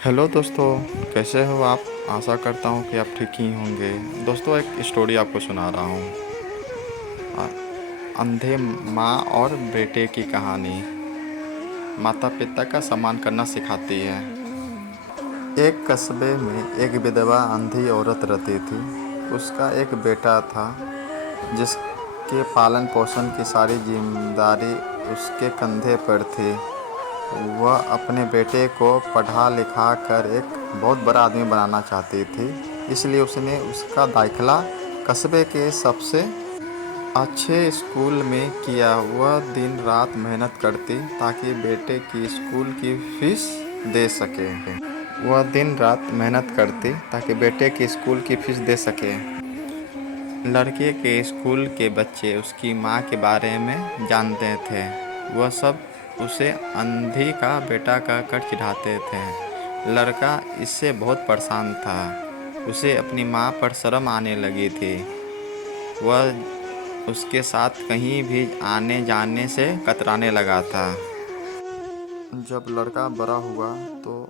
Hello दोस्तों, कैसे हो आप? आशा करता हूँ कि आप ठीक ही होंगे। दोस्तों, एक स्टोरी आपको सुना रहा हूँ। अ, अंधे माँ और बेटे की कहानी माता पिता का सम्मान करना सिखाती है। एक कस्बे में एक विधवा अंधी औरत रहती थी। उसका एक बेटा था जिसके पालन पोषण की सारी जिम्मेदारी उसके कंधे पर थी। वह अपने बेटे को पढ़ा लिखा कर एक बहुत बड़ा आदमी बनाना चाहती थी, इसलिए उसने उसका दाखिला कस्बे के सबसे अच्छे स्कूल में किया। वह दिन रात मेहनत करती ताकि बेटे की स्कूल की फीस दे सके। वह दिन रात मेहनत करती ताकि बेटे की स्कूल की फीस दे सके। लड़के के स्कूल के बच्चे उसकी माँ के बारे में जानते थे। वह सब उसे अंधी का बेटा कहकर चिढ़ाते थे। लड़का इससे बहुत परेशान था। उसे अपनी माँ पर शर्म आने लगी थी। वह उसके साथ कहीं भी आने जाने से कतराने लगा था। जब लड़का बड़ा हुआ तो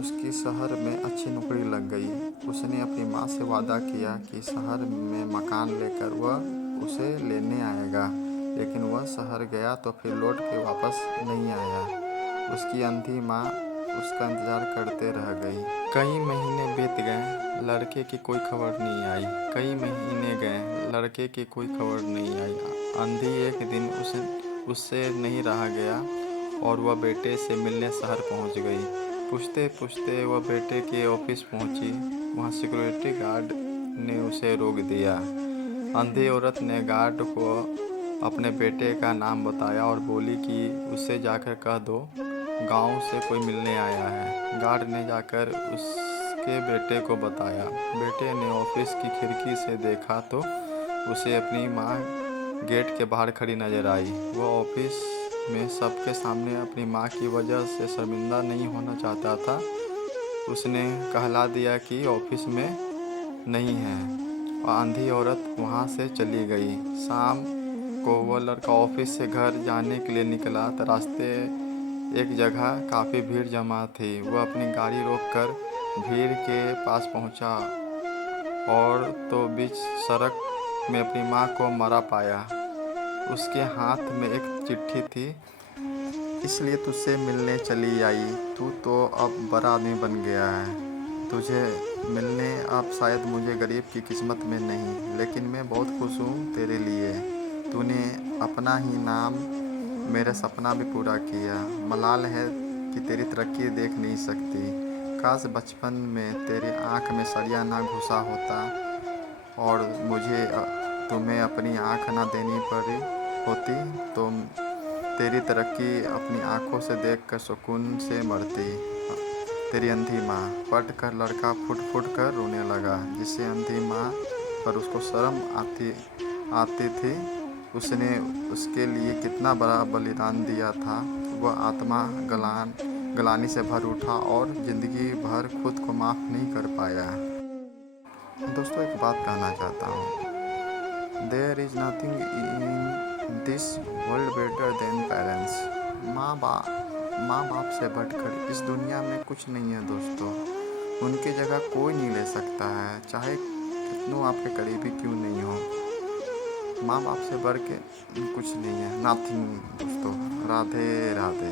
उसकी शहर में अच्छी नौकरी लग गई। उसने अपनी माँ से वादा किया कि शहर में मकान लेकर वह उसे लेने आएगा, लेकिन वह शहर गया तो फिर लौट के वापस नहीं आया। उसकी अंधी माँ उसका इंतज़ार करते रह गई। कई महीने बीत गए, लड़के की कोई खबर नहीं आई। कई महीने गए, लड़के की कोई खबर नहीं आई। अंधी एक दिन उससे नहीं रहा गया और वह बेटे से मिलने शहर पहुंच गई। पूछते पूछते वह बेटे के ऑफिस पहुंची। वहां सिक्योरिटी गार्ड ने उसे रोक दिया। अंधी औरत ने गार्ड को अपने बेटे का नाम बताया और बोली कि उससे जाकर कह दो गांव से कोई मिलने आया है। गार्ड ने जाकर उसके बेटे को बताया। बेटे ने ऑफिस की खिड़की से देखा तो उसे अपनी माँ गेट के बाहर खड़ी नजर आई। वह ऑफिस में सबके सामने अपनी माँ की वजह से शर्मिंदा नहीं होना चाहता था। उसने कहला दिया कि ऑफिस में नहीं है और अंधी औरत वहाँ से चली गई। शाम को वह लड़का ऑफिस से घर जाने के लिए निकला तो रास्ते एक जगह काफ़ी भीड़ जमा थी। वह अपनी गाड़ी रोककर भीड़ के पास पहुँचा और तो बीच सड़क में अपनी माँ को मरा पाया। उसके हाथ में एक चिट्ठी थी, इसलिए तुझसे मिलने चली आई। तू तो अब बड़ा आदमी बन गया है। तुझे मिलने अब शायद मुझे गरीब की किस्मत में नहीं, लेकिन मैं बहुत खुश हूँ तेरे लिए। तूने अपना ही नाम मेरा सपना भी पूरा किया। मलाल है कि तेरी तरक्की देख नहीं सकती। काश बचपन में तेरी आँख में सरिया ना घुसा होता और मुझे तुम्हें अपनी आँख ना देनी पड़ी होती तो तेरी तरक्की अपनी आंखों से देखकर सुकून से मरती। तेरी अंधी माँ। पढ़ कर लड़का फुट फुट कर रोने लगा। जिससे अंधी माँ पर उसको शर्म आती थी, उसने उसके लिए कितना बड़ा बलिदान दिया था। वह आत्मा गलानी से भर उठा और ज़िंदगी भर खुद को माफ़ नहीं कर पाया। दोस्तों, एक बात कहना चाहता हूँ। There is nothing in this world better than parents. माँ बाप से बढ़कर इस दुनिया में कुछ नहीं है दोस्तों। उनकी जगह कोई नहीं ले सकता है, चाहे कितनों आपके करीबी क्यों नहीं हो। माँ बाप से बढ़ के कुछ नहीं है, नथिंग दोस्तों। राधे राधे।